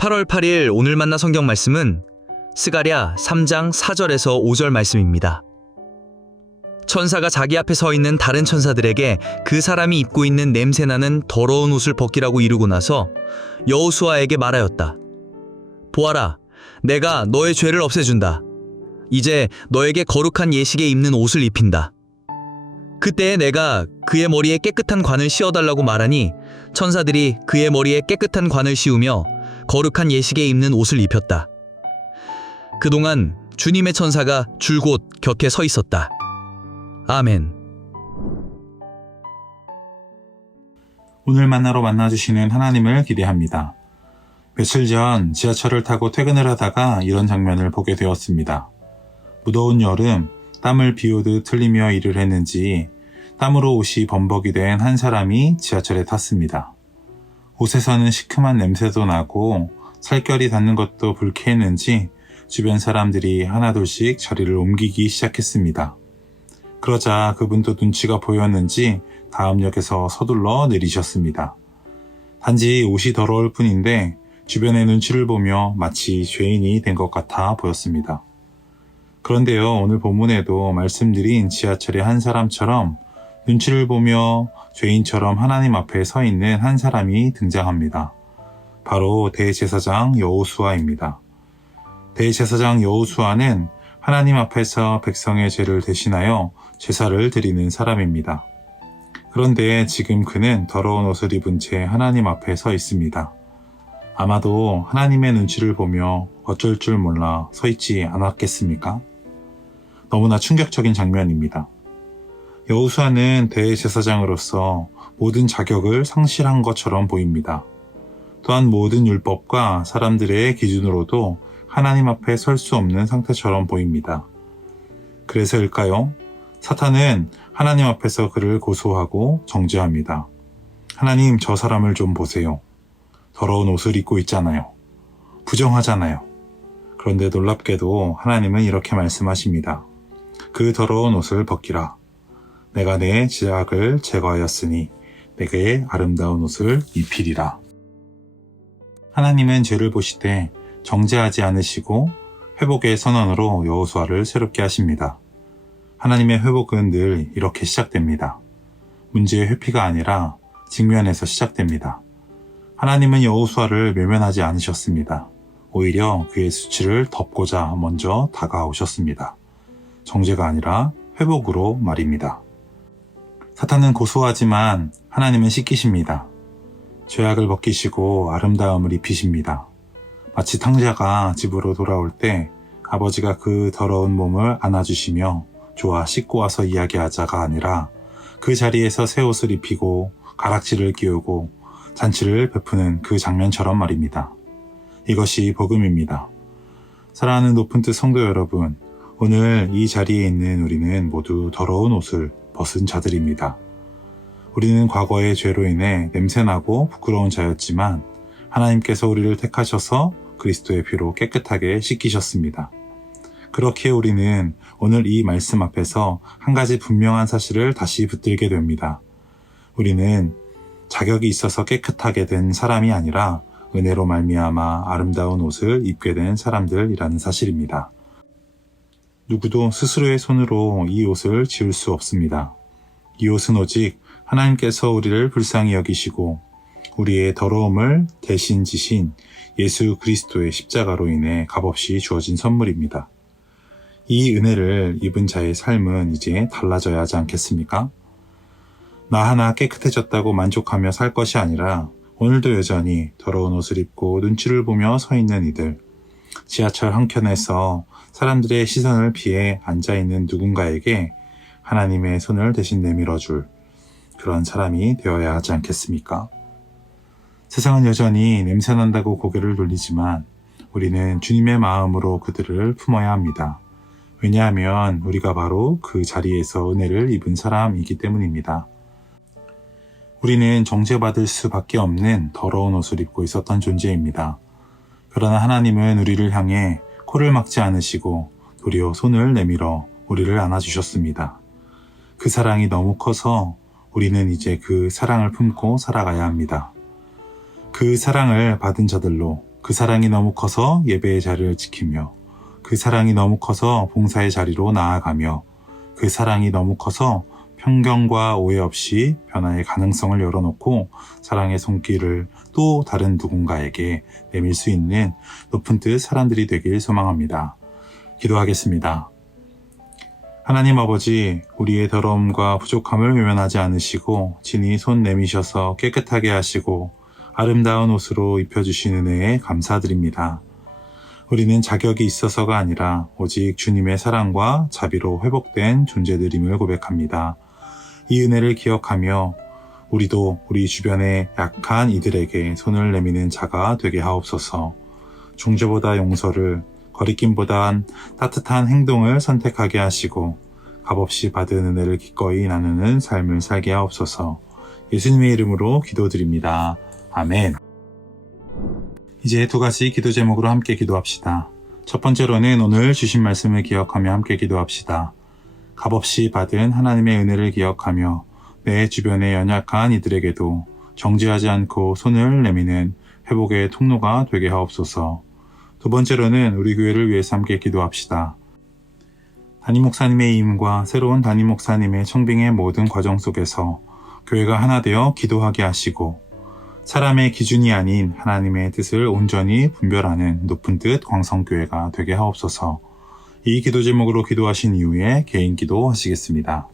8월 8일 오늘 만나 성경 말씀은 스가랴 3장 4절에서 5절 말씀입니다. 천사가 자기 앞에 서 있는 다른 천사들에게 그 사람이 입고 있는 냄새나는 더러운 옷을 벗기라고 이르고 나서 여호수아에게 말하였다. 보아라, 내가 너의 죄를 없애준다. 이제 너에게 거룩한 예식에 입는 옷을 입힌다. 그때에 내가 그의 머리에 깨끗한 관을 씌워달라고 말하니 천사들이 그의 머리에 깨끗한 관을 씌우며 거룩한 예식에 입는 옷을 입혔다. 그동안 주님의 천사가 줄곧 곁에 서 있었다. 아멘. 오늘 만나러 만나주시는 하나님을 기대합니다. 며칠 전 지하철을 타고 퇴근을 하다가 이런 장면을 보게 되었습니다. 무더운 여름, 땀을 비오듯 흘리며 일을 했는지 땀으로 옷이 범벅이 된 한 사람이 지하철에 탔습니다. 옷에서는 시큼한 냄새도 나고 살결이 닿는 것도 불쾌했는지 주변 사람들이 하나둘씩 자리를 옮기기 시작했습니다. 그러자 그분도 눈치가 보였는지 다음 역에서 서둘러 내리셨습니다. 단지 옷이 더러울 뿐인데 주변의 눈치를 보며 마치 죄인이 된 것 같아 보였습니다. 그런데요, 오늘 본문에도 말씀드린 지하철의 한 사람처럼 눈치를 보며 죄인처럼 하나님 앞에 서 있는 한 사람이 등장합니다. 바로 대제사장 여호수아입니다. 대제사장 여호수아는 하나님 앞에서 백성의 죄를 대신하여 제사를 드리는 사람입니다. 그런데 지금 그는 더러운 옷을 입은 채 하나님 앞에 서 있습니다. 아마도 하나님의 눈치를 보며 어쩔 줄 몰라 서 있지 않았겠습니까? 너무나 충격적인 장면입니다. 여호수아는 대제사장으로서 모든 자격을 상실한 것처럼 보입니다. 또한 모든 율법과 사람들의 기준으로도 하나님 앞에 설 수 없는 상태처럼 보입니다. 그래서일까요? 사탄은 하나님 앞에서 그를 고소하고 정죄합니다. 하나님, 저 사람을 좀 보세요. 더러운 옷을 입고 있잖아요. 부정하잖아요. 그런데 놀랍게도 하나님은 이렇게 말씀하십니다. 그 더러운 옷을 벗기라. 내가 내 죄악을 제거하였으니 내게 아름다운 옷을 입히리라. 하나님은 죄를 보시되 정죄하지 않으시고 회복의 선언으로 여호수아를 새롭게 하십니다. 하나님의 회복은 늘 이렇게 시작됩니다. 문제의 회피가 아니라 직면에서 시작됩니다. 하나님은 여호수아를 외면하지 않으셨습니다. 오히려 그의 수치를 덮고자 먼저 다가오셨습니다. 정죄가 아니라 회복으로 말입니다. 사탄은 고소하지만 하나님은 씻기십니다. 죄악을 벗기시고 아름다움을 입히십니다. 마치 탕자가 집으로 돌아올 때 아버지가 그 더러운 몸을 안아주시며 좋아 씻고 와서 이야기하자가 아니라 그 자리에서 새 옷을 입히고 가락지를 끼우고 잔치를 베푸는 그 장면처럼 말입니다. 이것이 복음입니다. 사랑하는 높은 뜻 성도 여러분, 오늘 이 자리에 있는 우리는 모두 더러운 옷을 벗은 자들입니다. 우리는 과거의 죄로 인해 냄새나고 부끄러운 자였지만 하나님께서 우리를 택하셔서 그리스도의 피로 깨끗하게 씻기셨습니다. 그렇게 우리는 오늘 이 말씀 앞에서 한 가지 분명한 사실을 다시 붙들게 됩니다. 우리는 자격이 있어서 깨끗하게 된 사람이 아니라 은혜로 말미암아 아름다운 옷을 입게 된 사람들이라는 사실입니다. 누구도 스스로의 손으로 이 옷을 지을 수 없습니다. 이 옷은 오직 하나님께서 우리를 불쌍히 여기시고 우리의 더러움을 대신 지신 예수 그리스도의 십자가로 인해 값없이 주어진 선물입니다. 이 은혜를 입은 자의 삶은 이제 달라져야 하지 않겠습니까? 나 하나 깨끗해졌다고 만족하며 살 것이 아니라 오늘도 여전히 더러운 옷을 입고 눈치를 보며 서 있는 이들, 지하철 한켠에서 사람들의 시선을 피해 앉아있는 누군가에게 하나님의 손을 대신 내밀어줄 그런 사람이 되어야 하지 않겠습니까? 세상은 여전히 냄새난다고 고개를 돌리지만 우리는 주님의 마음으로 그들을 품어야 합니다. 왜냐하면 우리가 바로 그 자리에서 은혜를 입은 사람이기 때문입니다. 우리는 정죄받을 수밖에 없는 더러운 옷을 입고 있었던 존재입니다. 그러나 하나님은 우리를 향해 코를 막지 않으시고 도리어 손을 내밀어 우리를 안아주셨습니다. 그 사랑이 너무 커서 우리는 이제 그 사랑을 품고 살아가야 합니다. 그 사랑을 받은 자들로 그 사랑이 너무 커서 예배의 자리를 지키며 그 사랑이 너무 커서 봉사의 자리로 나아가며 그 사랑이 너무 커서 편견과 오해 없이 변화의 가능성을 열어놓고 사랑의 손길을 또 다른 누군가에게 내밀 수 있는 높은 뜻 사람들이 되길 소망합니다. 기도하겠습니다. 하나님 아버지, 우리의 더러움과 부족함을 외면하지 않으시고 친히 손 내미셔서 깨끗하게 하시고 아름다운 옷으로 입혀주신 은혜에 감사드립니다. 우리는 자격이 있어서가 아니라 오직 주님의 사랑과 자비로 회복된 존재들임을 고백합니다. 이 은혜를 기억하며 우리도 우리 주변의 약한 이들에게 손을 내미는 자가 되게 하옵소서. 중재보다 용서를, 거리낌보단 따뜻한 행동을 선택하게 하시고 값없이 받은 은혜를 기꺼이 나누는 삶을 살게 하옵소서. 예수님의 이름으로 기도드립니다. 아멘. 이제 두 가지 기도 제목으로 함께 기도합시다. 첫 번째로는 오늘 주신 말씀을 기억하며 함께 기도합시다. 값없이 받은 하나님의 은혜를 기억하며 내 주변의 연약한 이들에게도 정죄하지 않고 손을 내미는 회복의 통로가 되게 하옵소서. 두 번째로는 우리 교회를 위해서 함께 기도합시다. 담임 목사님의 임과 새로운 담임 목사님의 청빙의 모든 과정 속에서 교회가 하나 되어 기도하게 하시고 사람의 기준이 아닌 하나님의 뜻을 온전히 분별하는 높은 뜻 광성교회가 되게 하옵소서. 이 기도 제목으로 기도하신 이후에 개인 기도 하시겠습니다.